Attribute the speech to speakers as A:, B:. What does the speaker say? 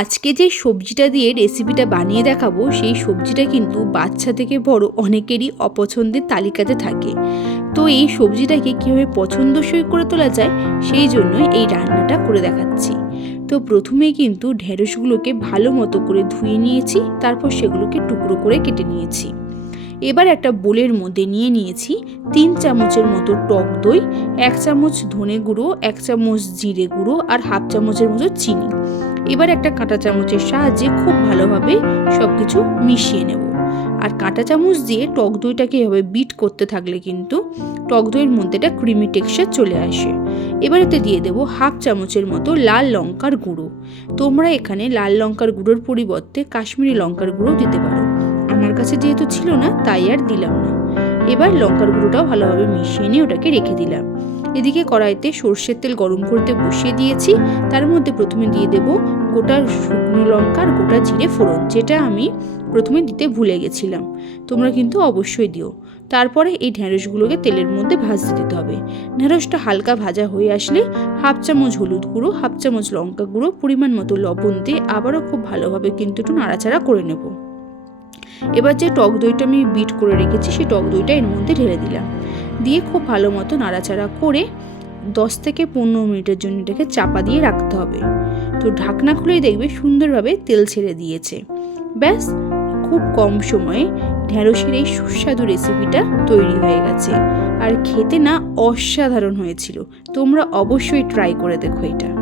A: আজকে যে সবজিটা দিয়ে রেসিপিটা বানিয়ে দেখাবো, সেই সবজিটা কিন্তু বাচ্চা থেকে বড় অনেকেরই অপছন্দের তালিকাতে থাকে। তো এই সবজিটাকে কীভাবে পছন্দসই করে তোলা যায়, সেই জন্যই এই রান্নাটা করে দেখাচ্ছি। তো প্রথমে কিন্তু ঢেঁড়সগুলোকে ভালো মতো করে ধুয়ে নিয়েছি, তারপর সেগুলোকে টুকরো করে কেটে নিয়েছি। এবার একটা বোলের মধ্যে নিয়ে নিয়েছি তিন চামচের মতো টক দই, এক চামচ ধনে গুঁড়ো, এক চামচ জিরে গুঁড়ো আর হাফ চামচের মতো চিনি। এবার একটা কাঁটা চামচের সাহায্যে খুব ভালোভাবে সব কিছু মিশিয়ে নেব। আর কাঁটা চামচ দিয়ে টক দইটাকে এভাবে বিট করতে থাকলে কিন্তু টক দইয়ের মধ্যে একটা ক্রিমি টেক্সচার চলে আসে। এবার এতে দিয়ে দেবো হাফ চামচের মতো লাল লঙ্কার গুঁড়ো। তোমরা এখানে লাল লঙ্কার গুঁড়োর পরিবর্তে কাশ্মীরি লঙ্কার গুঁড়ো দিতে পারো। আমার কাছে যেহেতু ছিল না, তাই আর দিলাম না। এবার লঙ্কার গুঁড়োটাও ভালোভাবে মিশিয়ে নিয়ে ওটাকে রেখে দিলাম। এদিকে কড়াইতে সর্ষের তেল গরম করতে বসিয়ে দিয়েছি। তার মধ্যে প্রথমে দিয়ে দেব গোটা শুকনো লঙ্কার গোটা জিরে ফোড়ন, যেটা আমি প্রথমে দিতে ভুলে গেছিলাম। তোমরা কিন্তু অবশ্যই দিও। তারপরে এই ঢ্যাঁড়সগুলোকে তেলের মধ্যে ভাজতে দিতে হবে। ঢ্যাঁড়সটা হালকা ভাজা হয়ে আসলে হাফ চামচ হলুদ গুঁড়ো, হাফ চামচ লঙ্কা গুঁড়ো, পরিমাণ মতো লবণ দিয়ে আবারও খুব ভালোভাবে কিন্তু একটু নাড়াচাড়া করে নেব। এবার যে টক দইটা আমি বিট করে রেখেছি, সেই টক দইটা এর মধ্যে ঢেলে দিলাম। দিয়ে খুব ভালো মতো নাড়াচাড়া করে দশ থেকে পনেরো মিনিটের জন্য এটাকে চাপা দিয়ে রাখতে হবে। তো ঢাকনা খুলেই দেখবে সুন্দরভাবে তেল ছেড়ে দিয়েছে। ব্যাস, খুব কম সময়ে ঢ্যাঁড়সের এই সুস্বাদু রেসিপিটা তৈরি হয়ে গেছে। আর খেতে না অসাধারণ হয়েছিল। তোমরা অবশ্যই ট্রাই করে দেখো এটা।